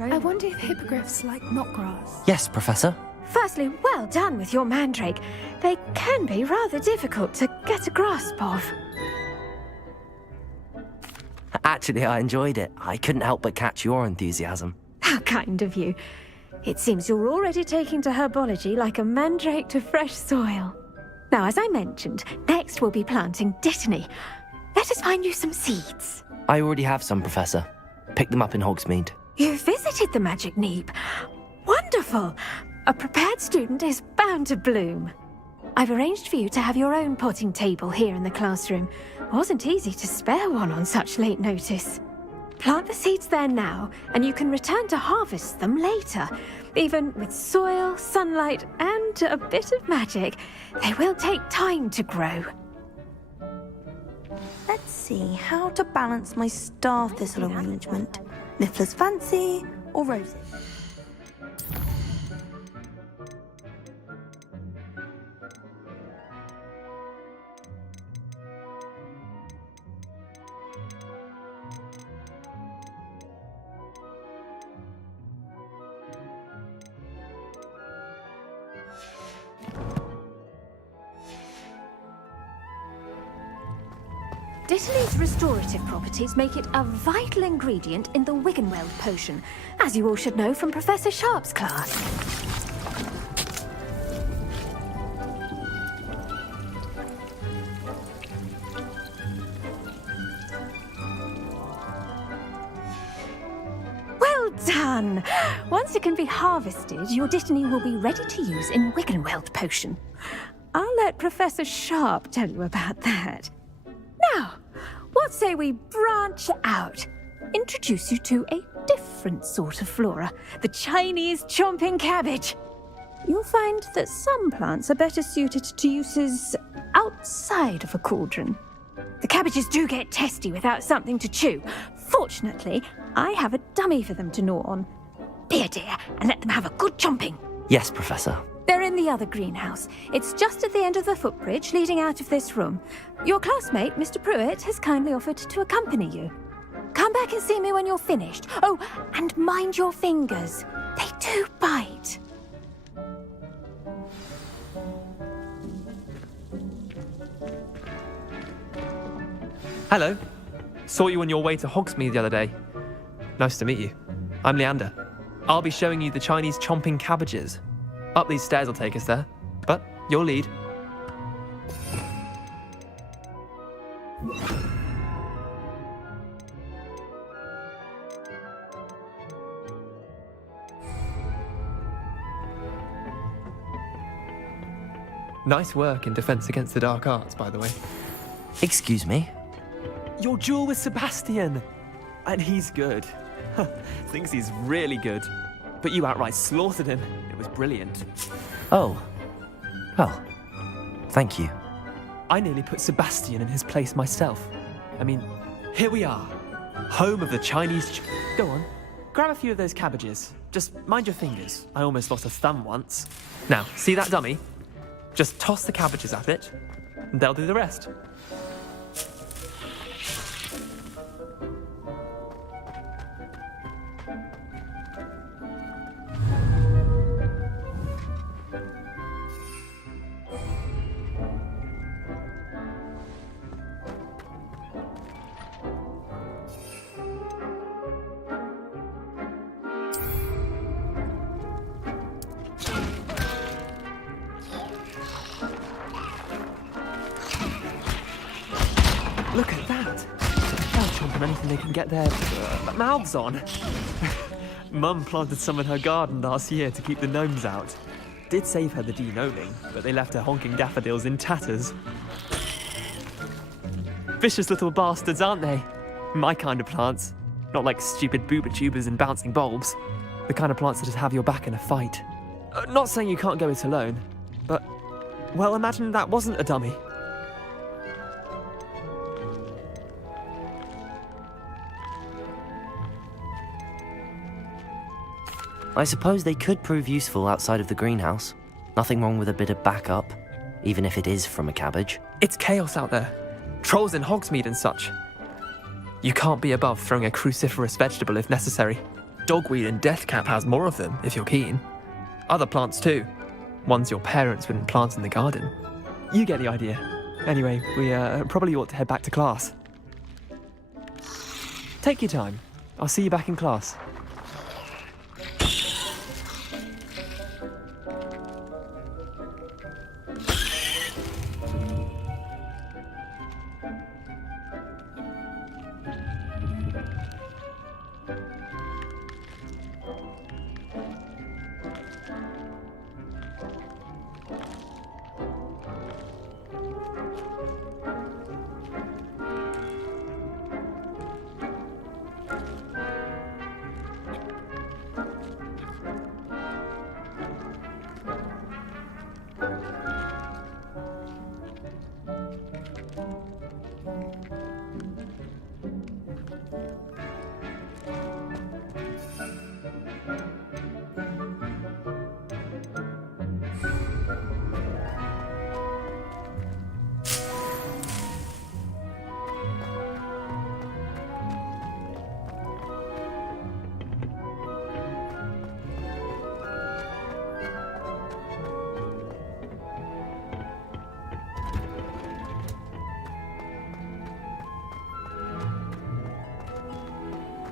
I wonder if hippogriffs like knotgrass. Yes, Professor. Firstly, well done with your mandrake. They can be rather difficult to get a grasp of. Actually, I enjoyed it. I couldn't help but catch your enthusiasm. How kind of you. It seems you're already taking to herbology like a mandrake to fresh soil. Now, as I mentioned, next we'll be planting dittany. Let us find you some seeds. I already have some, Professor. Picked them up in Hogsmeade. You visited the Magic Neep. Wonderful! A prepared student is bound to bloom. I've arranged for you to have your own potting table here in the classroom. Wasn't easy to spare one on such late notice. Plant the seeds there now, and you can return to harvest them later. Even with soil, sunlight, and a bit of magic, they will take time to grow. Let's see how to balance my star thistle arrangement. Niffler's fancy or roses? Dittany's restorative properties make it a vital ingredient in the Wiggenweld potion, as you all should know from Professor Sharp's class. Well done! Once it can be harvested, your Dittany will be ready to use in Wiggenweld potion. I'll let Professor Sharp tell you about that. Now, what say we branch out? Introduce you to a different sort of flora, the Chinese chomping cabbage. You'll find that some plants are better suited to uses outside of a cauldron. The cabbages do get testy without something to chew. Fortunately, I have a dummy for them to gnaw on. Be a dear and let them have a good chomping. Yes, Professor. They're in the other greenhouse. It's just at the end of the footbridge leading out of this room. Your classmate, Mr. Pruitt, has kindly offered to accompany you. Come back and see me when you're finished. Oh, and mind your fingers. They do bite. Hello. Saw you on your way to Hogsmeade the other day. Nice to meet you. I'm Leander. I'll be showing you the Chinese chomping cabbages. Up these stairs will take us there, but you'll lead. Nice work in Defense Against the Dark Arts, by the way. Excuse me? Your duel with Sebastian! And he's good. Thinks he's really good. But you outright slaughtered him. It was brilliant. Oh. Well, thank you. I nearly put Sebastian in his place myself. I mean, here we are. Home of the Chinese... Go on. Grab a few of those cabbages. Just mind your fingers. I almost lost a thumb once. Now, see that dummy? Just toss the cabbages at it, and they'll do the rest. Look at that! They'll chomp on anything they can get their mouths on. Mum planted some in her garden last year to keep the gnomes out. Did save her the de-gnoming, but they left her honking daffodils in tatters. Vicious little bastards, aren't they? My kind of plants. Not like stupid booba tubers and bouncing bulbs. The kind of plants that just have your back in a fight. Not saying you can't go it alone, but... well, imagine that wasn't a dummy. I suppose they could prove useful outside of the greenhouse. Nothing wrong with a bit of backup, even if it is from a cabbage. It's chaos out there. Trolls in Hogsmeade and such. You can't be above throwing a cruciferous vegetable if necessary. Dogweed and Deathcap has more of them, if you're keen. Other plants too. Ones your parents wouldn't plant in the garden. You get the idea. Anyway, we probably ought to head back to class. Take your time. I'll see you back in class.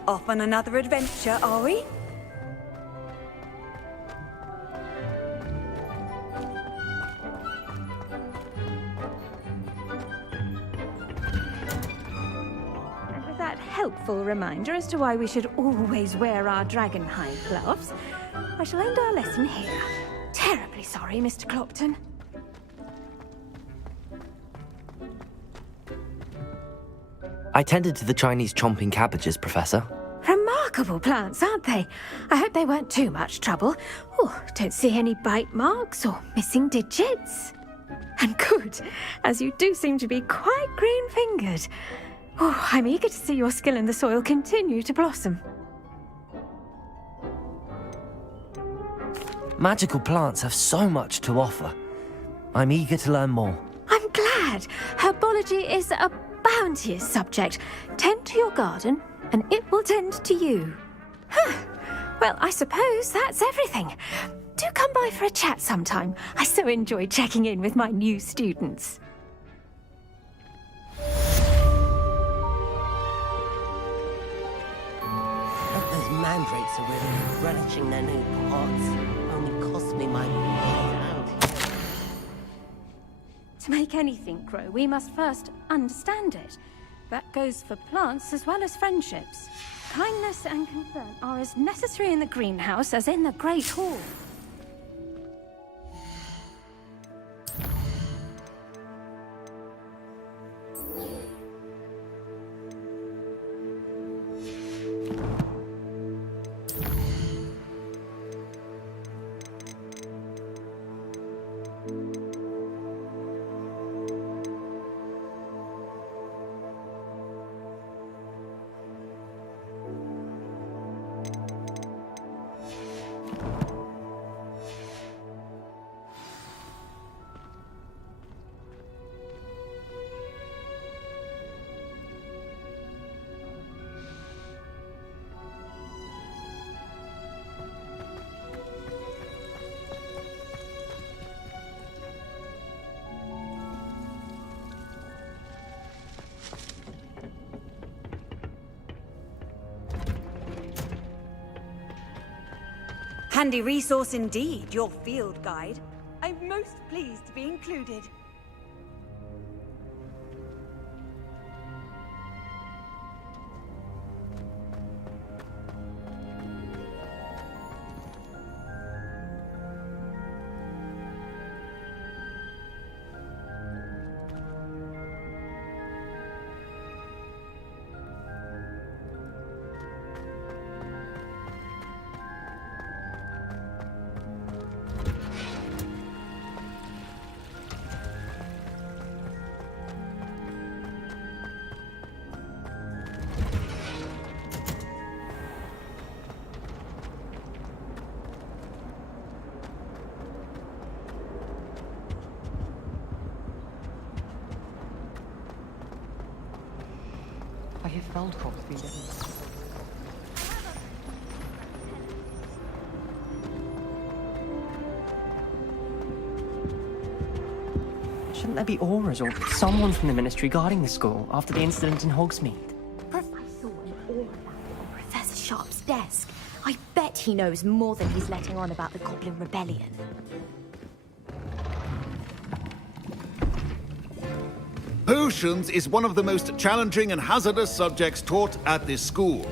Off on another adventure, are we? And with that helpful reminder as to why we should always wear our dragonhide gloves, I shall end our lesson here. Terribly sorry, Mr. Clopton. I tended to the Chinese chomping cabbages, Professor. Remarkable plants, aren't they? I hope they weren't too much trouble. Oh, don't see any bite marks or missing digits. And good, as you do seem to be quite green-fingered. Oh, I'm eager to see your skill in the soil continue to blossom. Magical plants have so much to offer. I'm eager to learn more. I'm glad. Herbology is a bounteous subject. Tend to your garden, and it will tend to you. Well, I suppose that's everything. Do come by for a chat sometime. I so enjoy checking in with my new students. Those mandrakes are really relishing their new pots. Only cost me my hand. To make anything grow, we must first understand it. That goes for plants as well as friendships. Kindness and concern are as necessary in the greenhouse as in the Great Hall. Handy resource indeed, your field guide. I'm most pleased to be included. I hear feld crops being getting. there be auras or someone from the Ministry guarding the school after the incident in Hogsmeade? I saw an aura on Professor Sharp's desk. I bet he knows more than he's letting on about the Goblin Rebellion. Potions is one of the most challenging and hazardous subjects taught at this school.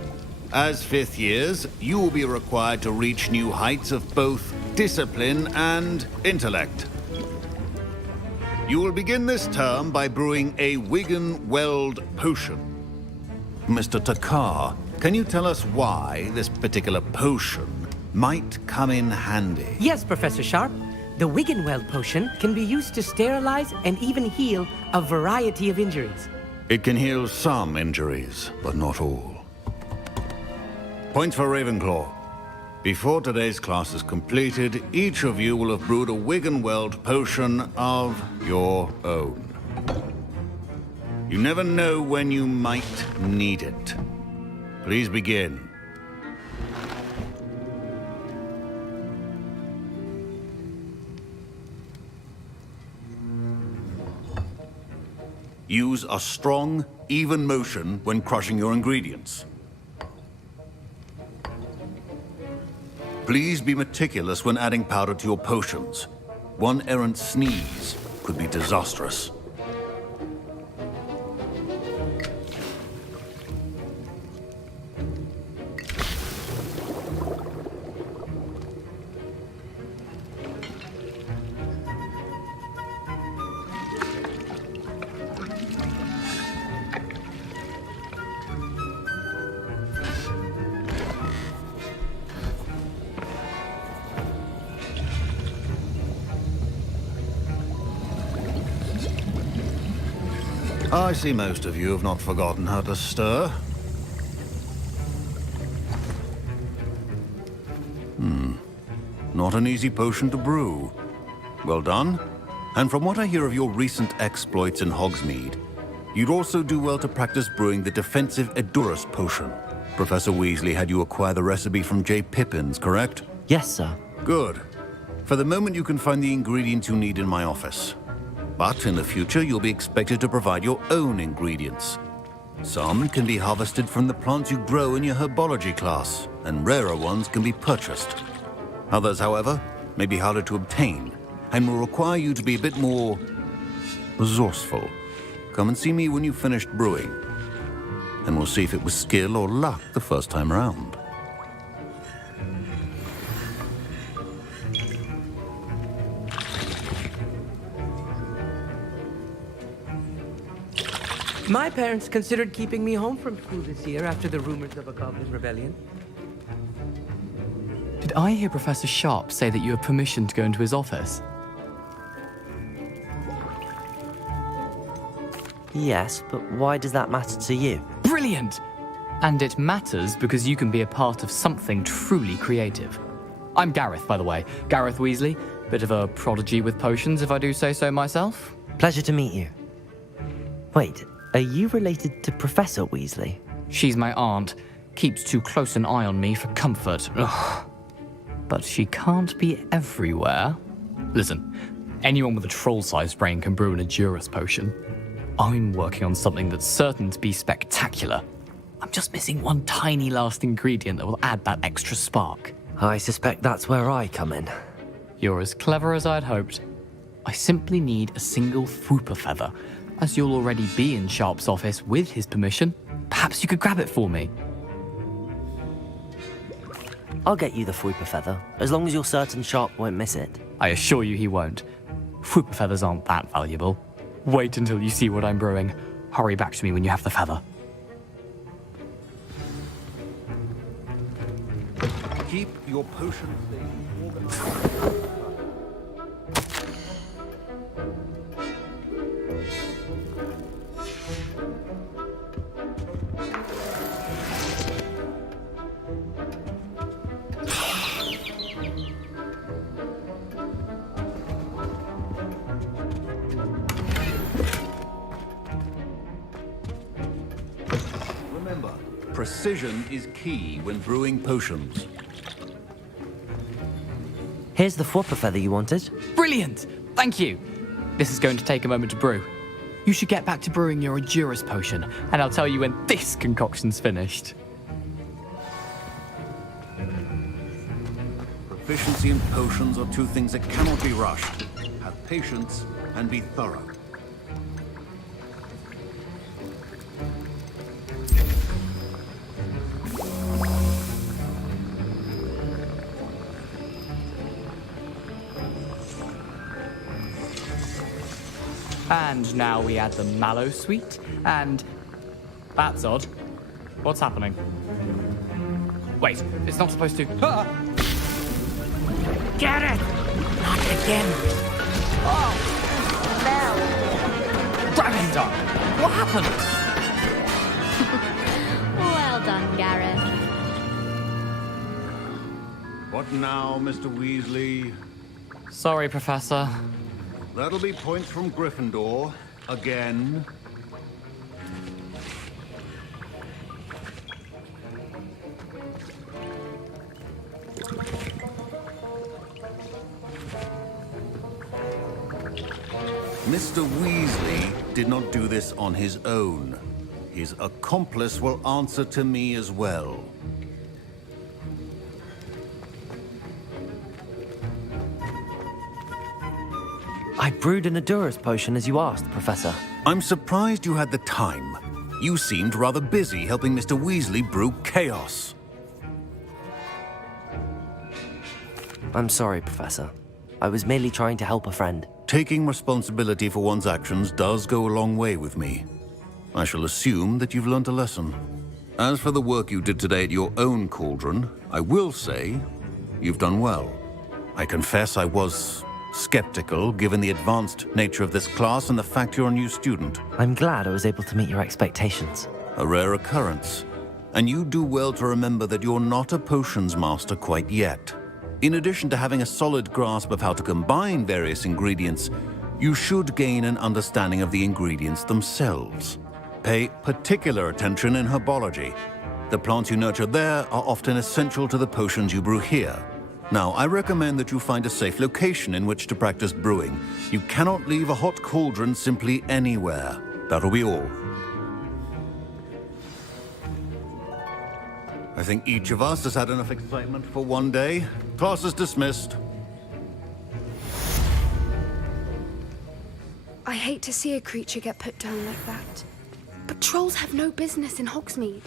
As fifth years, you will be required to reach new heights of both discipline and intellect. You will begin this term by brewing a Wiggenweld potion. Mr. Takar, can you tell us why this particular potion might come in handy? Yes, Professor Sharp. The Wiggenweld potion can be used to sterilize and even heal a variety of injuries. It can heal some injuries, but not all. Points for Ravenclaw. Before today's class is completed, each of you will have brewed a Wiggenweld potion of your own. You never know when you might need it. Please begin. Use a strong, even motion when crushing your ingredients. Please be meticulous when adding powder to your potions. One errant sneeze could be disastrous. I see most of you have not forgotten how to stir. Not an easy potion to brew. Well done. And from what I hear of your recent exploits in Hogsmeade, you'd also do well to practice brewing the defensive Edurus potion. Professor Weasley had you acquire the recipe from J. Pippins, correct? Yes, sir. Good. For the moment, you can find the ingredients you need in my office. But in the future, you'll be expected to provide your own ingredients. Some can be harvested from the plants you grow in your herbology class, and rarer ones can be purchased. Others, however, may be harder to obtain, and will require you to be a bit more resourceful. Come and see me when you've finished brewing, and we'll see if it was skill or luck the first time around. My parents considered keeping me home from school this year after the rumors of a Goblin Rebellion. Did I hear Professor Sharp say that you have permission to go into his office? Yes, but why does that matter to you? Brilliant! And it matters because you can be a part of something truly creative. I'm Gareth, by the way. Gareth Weasley. Bit of a prodigy with potions, if I do say so myself. Pleasure to meet you. Wait, are you related to Professor Weasley? She's my aunt. Keeps too close an eye on me for comfort. Ugh. But she can't be everywhere. Listen, anyone with a troll-sized brain can brew an Edurus potion. I'm working on something that's certain to be spectacular. I'm just missing one tiny last ingredient that will add that extra spark. I suspect that's where I come in. You're as clever as I'd hoped. I simply need a single Fwooper feather. As you'll already be in Sharp's office with his permission, perhaps you could grab it for me. I'll get you the Fwooper feather, as long as you're certain Sharp won't miss it. I assure you he won't. Fwooper feathers aren't that valuable. Wait until you see what I'm brewing. Hurry back to me when you have the feather. Keep your potion organized. Remember, precision is key when brewing potions. Here's the Fwooper feather you wanted. Brilliant! Thank you. This is going to take a moment to brew. You should get back to brewing your Endurance potion, and I'll tell you when this concoction's finished. Proficiency in potions are two things that cannot be rushed. Have patience and be thorough. And now we add the mallow sweet, and... That's odd. What's happening? Wait, it's not supposed to... Ah! Get it! Not again. Oh! Ravender! What happened? Well done, Gareth. What now, Mr. Weasley? Sorry, Professor. That'll be points from Gryffindor. Again. Mr. Weasley did not do this on his own. His accomplice will answer to me as well. I brewed an Endurance potion as you asked, Professor. I'm surprised you had the time. You seemed rather busy helping Mr. Weasley brew chaos. I'm sorry, Professor. I was merely trying to help a friend. Taking responsibility for one's actions does go a long way with me. I shall assume that you've learnt a lesson. As for the work you did today at your own cauldron, I will say you've done well. I confess I was skeptical, given the advanced nature of this class and the fact you're a new student. I'm glad I was able to meet your expectations. A rare occurrence. And you do well to remember that you're not a potions master quite yet. In addition to having a solid grasp of how to combine various ingredients, you should gain an understanding of the ingredients themselves. Pay particular attention in herbology. The plants you nurture there are often essential to the potions you brew here. Now, I recommend that you find a safe location in which to practice brewing. You cannot leave a hot cauldron simply anywhere. That'll be all. I think each of us has had enough excitement for one day. Class is dismissed. I hate to see a creature get put down like that. But trolls have no business in Hogsmeade.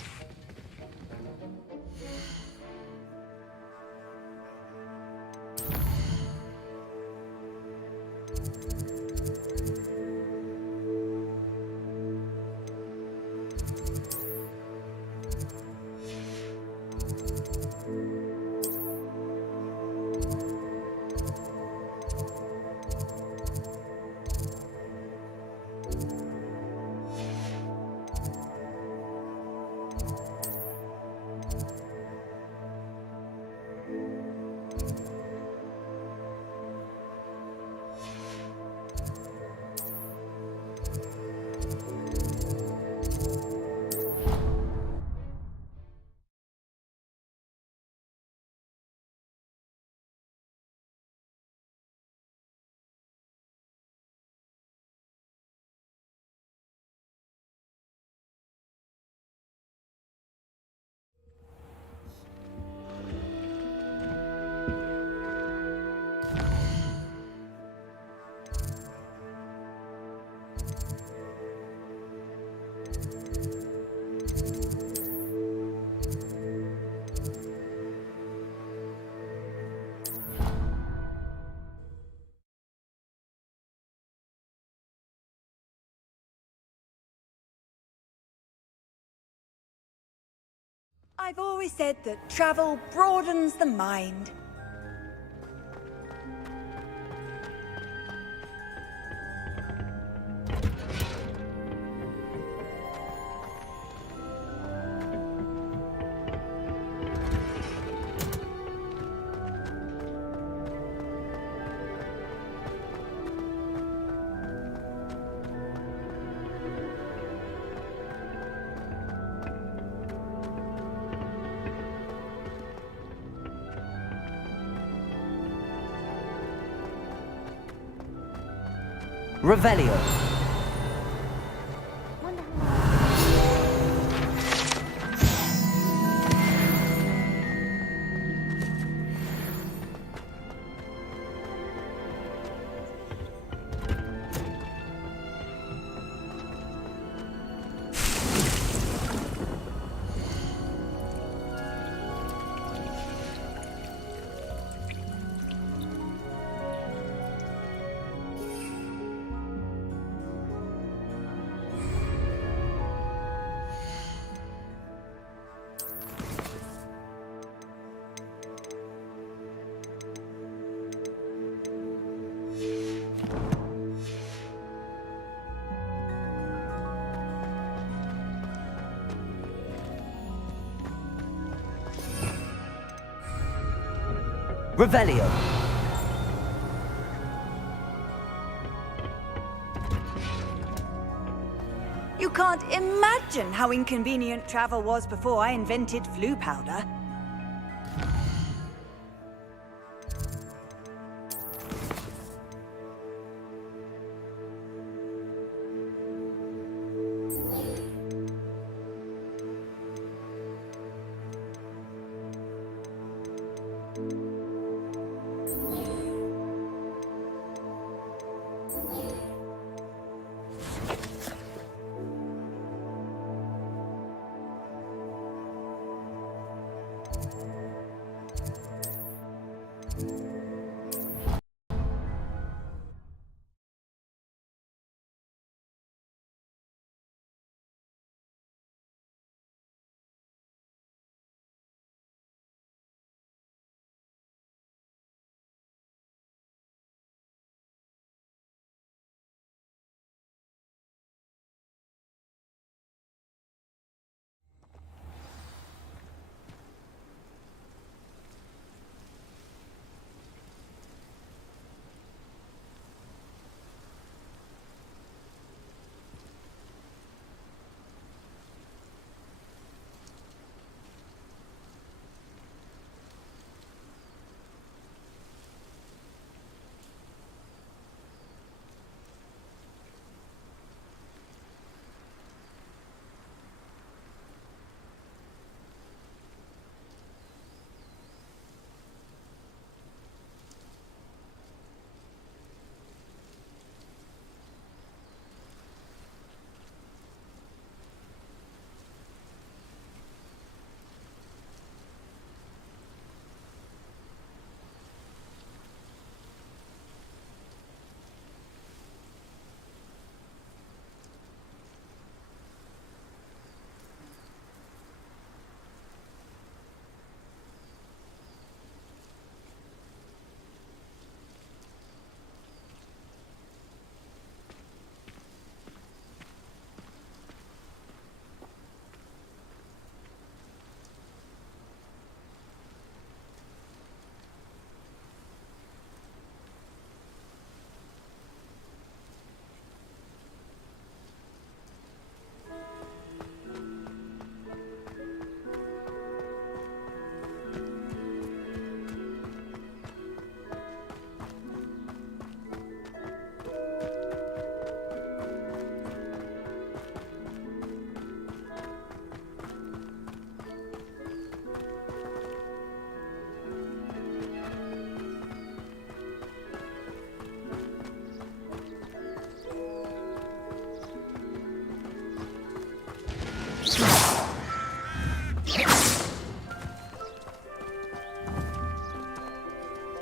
I've always said that travel broadens the mind. Revelio. Revelio. You can't imagine how inconvenient travel was before I invented flu powder.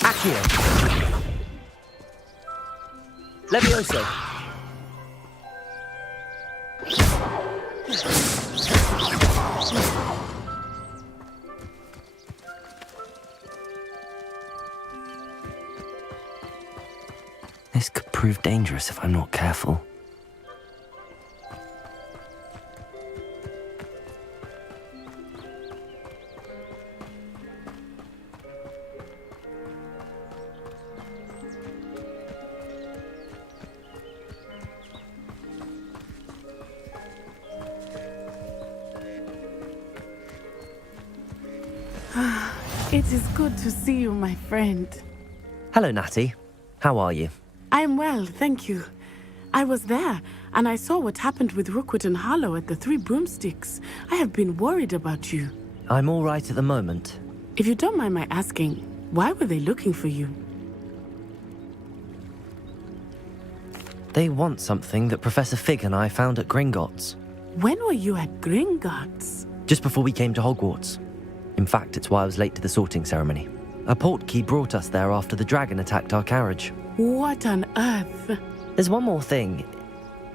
Accio. Levioso. This could prove dangerous if I'm not careful. It is good to see you, my friend. Hello, Natty. How are you? I'm well, thank you. I was there, and I saw what happened with Rookwood and Harlow at the Three Broomsticks. I have been worried about you. I'm all right at the moment. If you don't mind my asking, why were they looking for you? They want something that Professor Fig and I found at Gringotts. When were you at Gringotts? Just before we came to Hogwarts. In fact, it's why I was late to the sorting ceremony. A portkey brought us there after the dragon attacked our carriage. What on earth? There's one more thing.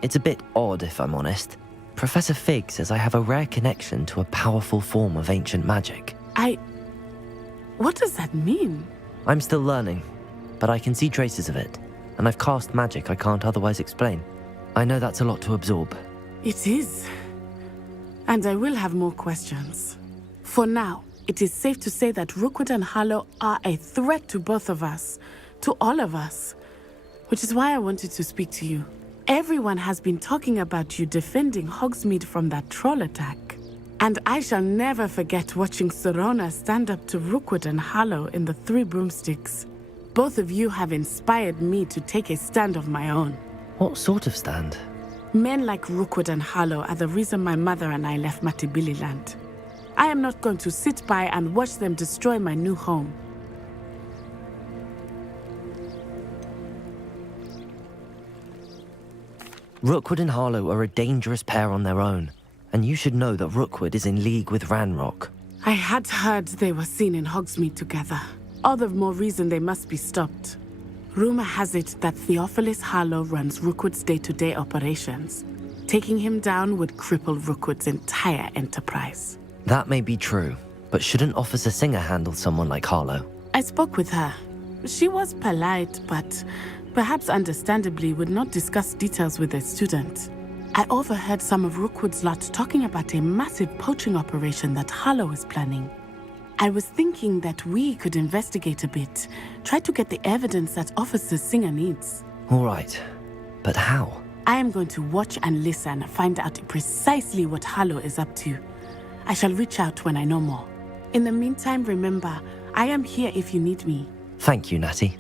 It's a bit odd, if I'm honest. Professor Fig says I have a rare connection to a powerful form of ancient magic. What does that mean? I'm still learning, but I can see traces of it, and I've cast magic I can't otherwise explain. I know that's a lot to absorb. It is. And I will have more questions. For now, it is safe to say that Rookwood and Harlow are a threat to both of us, to all of us. Which is why I wanted to speak to you. Everyone has been talking about you defending Hogsmeade from that troll attack. And I shall never forget watching Serona stand up to Rookwood and Harlow in the Three Broomsticks. Both of you have inspired me to take a stand of my own. What sort of stand? Men like Rookwood and Harlow are the reason my mother and I left Matibili-land. I am not going to sit by and watch them destroy my new home. Rookwood and Harlow are a dangerous pair on their own, and you should know that Rookwood is in league with Ranrock. I had heard they were seen in Hogsmeade together. All the more reason they must be stopped. Rumor has it that Theophilus Harlow runs Rookwood's day-to-day operations. Taking him down would cripple Rookwood's entire enterprise. That may be true, but shouldn't Officer Singer handle someone like Harlow? I spoke with her. She was polite, but perhaps understandably would not discuss details with a student. I overheard some of Rookwood's lot talking about a massive poaching operation that Harlow is planning. I was thinking that we could investigate a bit, try to get the evidence that Officer Singer needs. All right, but how? I am going to watch and listen, find out precisely what Harlow is up to. I shall reach out when I know more. In the meantime, remember, I am here if you need me. Thank you, Natty.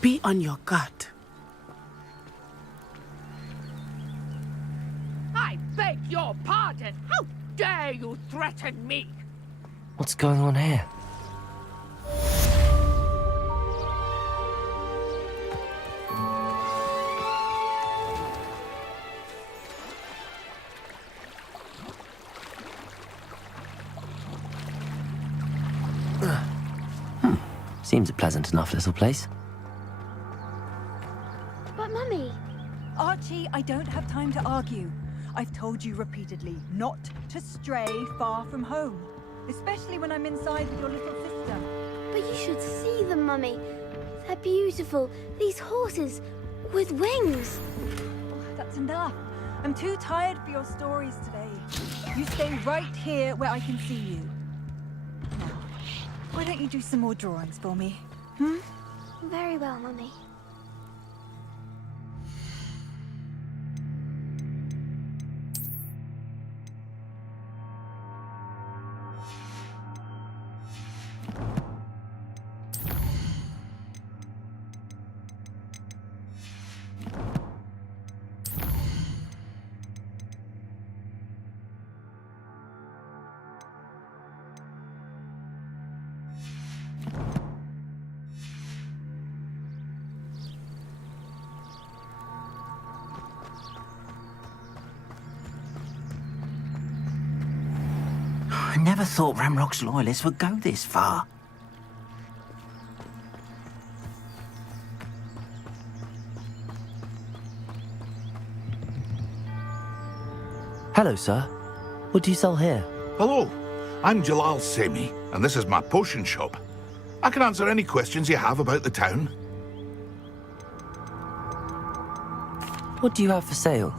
Be on your guard. I beg your pardon. How dare you threaten me? What's going on here? Seems a pleasant enough little place. But Mummy... Archie, I don't have time to argue. I've told you repeatedly not to stray far from home. Especially when I'm inside with your little sister. But you should see them, Mummy. They're beautiful. These horses with wings. Oh, that's enough. I'm too tired for your stories today. You stay right here where I can see you. Now, why don't you do some more drawings for me? Very well, Mummy. I never thought Ramrock's loyalists would go this far. Hello, sir. What do you sell here? Hello, I'm Jalal Semi, and this is my potion shop. I can answer any questions you have about the town. What do you have for sale?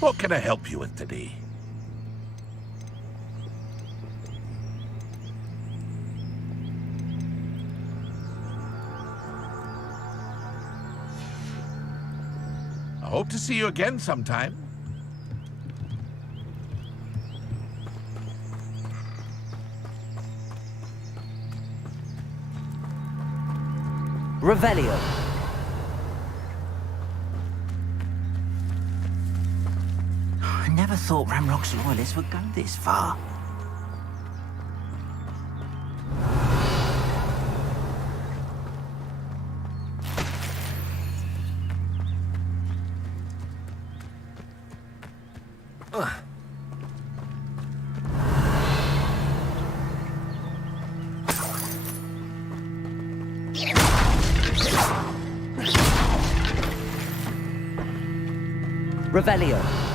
What can I help you with today? I hope to see you again sometime. Revelio. I never thought Ramrock's loyalists would go this far. Revelio.